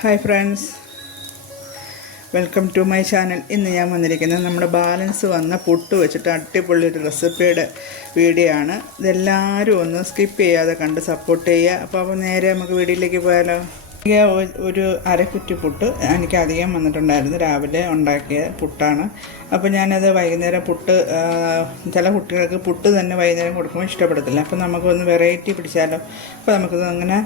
Hi friends welcome to my channel ഇന്ന് ഞാൻ വന്നിരിക്കുന്നത് നമ്മുടെ ബാലൻസ് വന്ന പുട്ട് വെച്ചിട്ട് അടിപൊളി ഒരു റെസിപ്പിയുടെ വീഡിയോ ആണ് ഇതെല്ലാവരും ഒന്ന് സ്കിപ്പ് ചെയ്യാതെ കണ്ട് സപ്പോർട്ട് ചെയ്യുക. അപ്പോൾ അപ്പോൾ നേരെ നമുക്ക് വീഡിയോയിലേക്ക് പോയാലോ? ഒരു അരക്കുറ്റി പുട്ട് എനിക്ക് അധികം വന്നിട്ടുണ്ടായിരുന്നു. രാവിലെ ഉണ്ടാക്കിയ പുട്ടാണ്. അപ്പോൾ ഞാനത് വൈകുന്നേരം പുട്ട് ചില കുട്ടികൾക്ക് പുട്ട് തന്നെ വൈകുന്നേരം കൊടുക്കുമ്പോൾ ഇഷ്ടപ്പെടത്തില്ല. അപ്പോൾ നമുക്കൊന്ന് വെറൈറ്റി പിടിച്ചാലോ? അപ്പോൾ നമുക്കത് അങ്ങനെ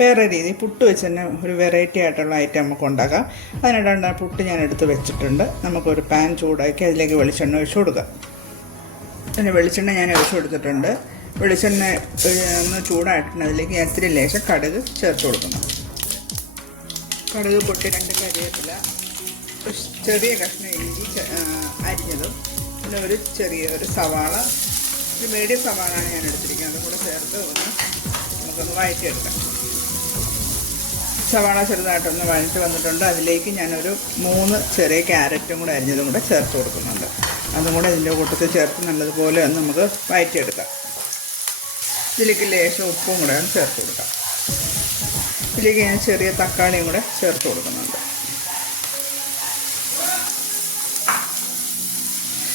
വേറെ രീതി പുട്ട് വെച്ച് തന്നെ ഒരു വെറൈറ്റി ആയിട്ടുള്ള ഐറ്റം നമുക്ക് ഉണ്ടാക്കാം. അതിനിടാണ്ട് പുട്ട് ഞാൻ എടുത്ത് വെച്ചിട്ടുണ്ട്. നമുക്കൊരു പാൻ ചൂടാക്കി അതിലേക്ക് വെളിച്ചെണ്ണ ഒഴിച്ചു കൊടുക്കാം. പിന്നെ വെളിച്ചെണ്ണ ഞാൻ ഒഴിച്ചു കൊടുത്തിട്ടുണ്ട്. വെളിച്ചെണ്ണ ഒന്ന് ചൂടായിട്ടുണ്ട്. അതിലേക്ക് ഞാൻ ഇത്തിരി ലേശം കടുക് ചേർത്ത് കൊടുക്കണം കടുക് പൊട്ടി രണ്ട് കറിവേപ്പില ചെറിയ കഷ്ണം ഇഞ്ചി അരിഞ്ഞതും പിന്നെ ഒരു ചെറിയ ഒരു സവാള ഒരു മീഡിയം സവാളാണ് ഞാൻ എടുത്തിരിക്കുന്നത്. അതും കൂടെ ചേർത്ത് ഒന്ന് നമുക്കൊന്ന് വഴറ്റിയെടുക്കാം. സവാള ചെറുതായിട്ടൊന്ന് വഴറ്റി വന്നിട്ടുണ്ട്. അതിലേക്ക് ഞാനൊരു മൂന്ന് ചെറിയ ക്യാരറ്റും കൂടെ അരിഞ്ഞതും കൂടെ ചേർത്ത് കൊടുക്കുന്നുണ്ട്. അതും കൂടെ ഇതിന്റെ കൂട്ടത്തിൽ ചേർത്ത് നല്ലതുപോലെ ഒന്ന് നമുക്ക് വഴറ്റിയെടുക്കാം. ഇതിലേക്ക് ലേശം ഉപ്പും കൂടെ ചേർത്ത് കൊടുക്കാം. ഇതിലേക്ക് ഞാൻ ചെറിയ തക്കാളിയും കൂടെ ചേർത്ത് കൊടുക്കുന്നുണ്ട്.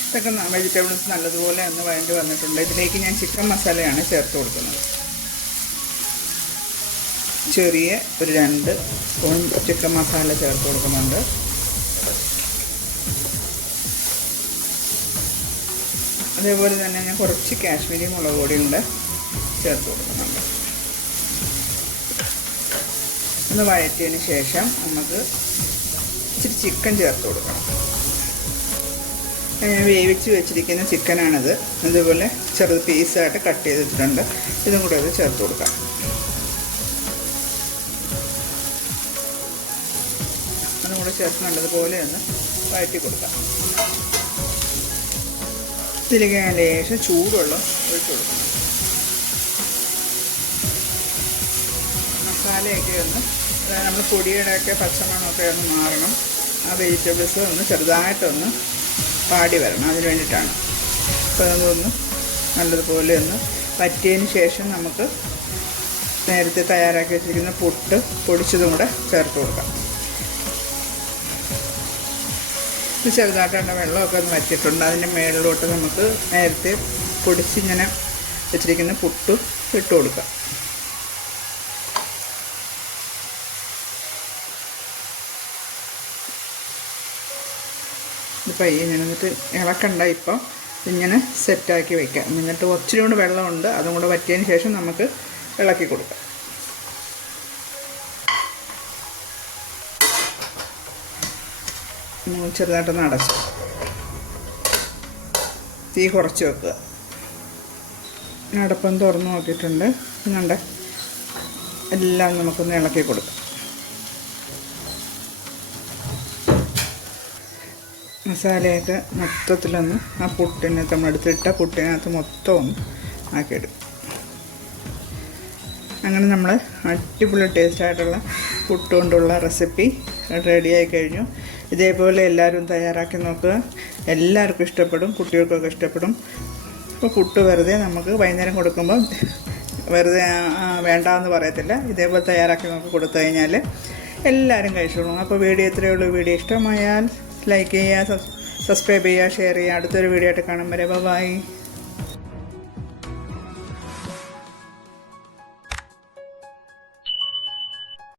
ഇതൊക്കെ വെജിറ്റബിൾസ് നല്ലതുപോലെ ഒന്ന് വഴണ്ടി വന്നിട്ടുണ്ട്. ഇതിലേക്ക് ഞാൻ ചിക്കൻ മസാലയാണ് ചേർത്ത് കൊടുക്കുന്നത്. ചെറിയ ഒരു രണ്ട് സ്പൂൺ ചിക്കൻ മസാല ചേർത്ത് കൊടുക്കുന്നുണ്ട്. അതേപോലെ തന്നെ ഞാൻ കുറച്ച് കാശ്മീരി മുളക് പൊടിയും കൂടെ ചേർത്ത് കൊടുക്കുന്നുണ്ട്. ഒന്ന് വഴറ്റിയതിന് ശേഷം നമുക്ക് ഇച്ചിരി ചിക്കൻ ചേർത്ത് കൊടുക്കണം. ഞാൻ വേവിച്ച് വെച്ചിരിക്കുന്ന ചിക്കനാണിത് അതുപോലെ ചെറുത് പീസായിട്ട് കട്ട് ചെയ്ത് വെച്ചിട്ടുണ്ട്. ഇതും കൂടെ അത് ചേർത്ത് കൊടുക്കാം. അതും കൂടെ ചേർത്ത് നല്ലതുപോലെ ഒന്ന് വഴറ്റി കൊടുക്കാം. ഇതിലേക്ക് ഞാൻ ലേശം ചൂടുവെള്ളം ഒഴിച്ചു കൊടുക്കണം മസാലയൊക്കെ ഒന്ന് നമ്മൾ പൊടിയുടെയൊക്കെ പച്ചമണമൊക്കെ ഒന്ന് മാറണം. ആ വെജിറ്റബിൾസ് ഒന്ന് ചെറുതായിട്ടൊന്ന് പാടി വരണം. അതിന് വേണ്ടിയിട്ടാണ്. അപ്പോൾ അതൊന്ന് നല്ലതുപോലെ ഒന്ന് പറ്റിയതിന് ശേഷം നമുക്ക് നേരത്തെ തയ്യാറാക്കി വെച്ചിരിക്കുന്ന പുട്ട് പൊടിച്ചതും കൂടെ ചേർത്ത് കൊടുക്കാം. ഇത് ചെറുതായിട്ടുള്ള വെള്ളമൊക്കെ ഒന്ന് വറ്റിയിട്ടുണ്ട്. അതിന്റെ മേളിലോട്ട് നമുക്ക് നേരത്തെ പൊടിച്ചിങ്ങനെ വെച്ചിരിക്കുന്ന പുട്ട് ഇട്ട് കൊടുക്കാം. ഇത് പയ്യെ ഞാൻ എന്നിട്ട് ഇളക്കണ്ട ഇപ്പോൾ ഇങ്ങനെ സെറ്റാക്കി വെക്കാം. എന്നിട്ട് ഒത്തിരി കൂടെ വെള്ളമുണ്ട്. അതും കൂടെ വറ്റിയതിന് ശേഷം നമുക്ക് ഇളക്കി കൊടുക്കാം. ചെറുതായിട്ടൊന്ന് അടച്ച്. തീ കുറച്ച് വെക്കുക. അടപ്പം തുറന്ന് നോക്കിയിട്ടുണ്ട്. ഇന്നുണ്ട് എല്ലാം നമുക്കൊന്ന് ഇളക്കി കൊടുക്കാം. മസാലയൊക്കെ മൊത്തത്തിലൊന്ന് ആ പുട്ടിനകത്ത് നമ്മളെടുത്തിട്ട പുട്ടിനകത്ത് മൊത്തം ഒന്ന് ആക്കിയെടുക്കും. അങ്ങനെ നമ്മൾ അടിപൊളി ടേസ്റ്റ് ആയിട്ടുള്ള പുട്ട് കൊണ്ടുള്ള റെസിപ്പി റെഡിയായി കഴിഞ്ഞു. ഇതേപോലെ എല്ലാവരും തയ്യാറാക്കി നോക്കുക. എല്ലാവർക്കും ഇഷ്ടപ്പെടും കുട്ടികൾക്കൊക്കെ ഇഷ്ടപ്പെടും. അപ്പോൾ പുട്ട് വെറുതെ നമുക്ക് വൈകുന്നേരം കൊടുക്കുമ്പോൾ വെറുതെ വേണ്ടാന്ന് പറയത്തില്ല. ഇതേപോലെ തയ്യാറാക്കി നമുക്ക് കൊടുത്തു കഴിഞ്ഞാൽ എല്ലാവരും കഴിച്ചോളും. അപ്പോൾ വീഡിയോ ഇത്രയേ ഉള്ളൂ. വീഡിയോ ഇഷ്ടമായാൽ ലൈക്ക് ചെയ്യുക സബ്സ്ക്രൈബ് ചെയ്യുക ഷെയർ ചെയ്യുക. അടുത്തൊരു വീഡിയോ ആയിട്ട് കാണും വരെ. ബൈ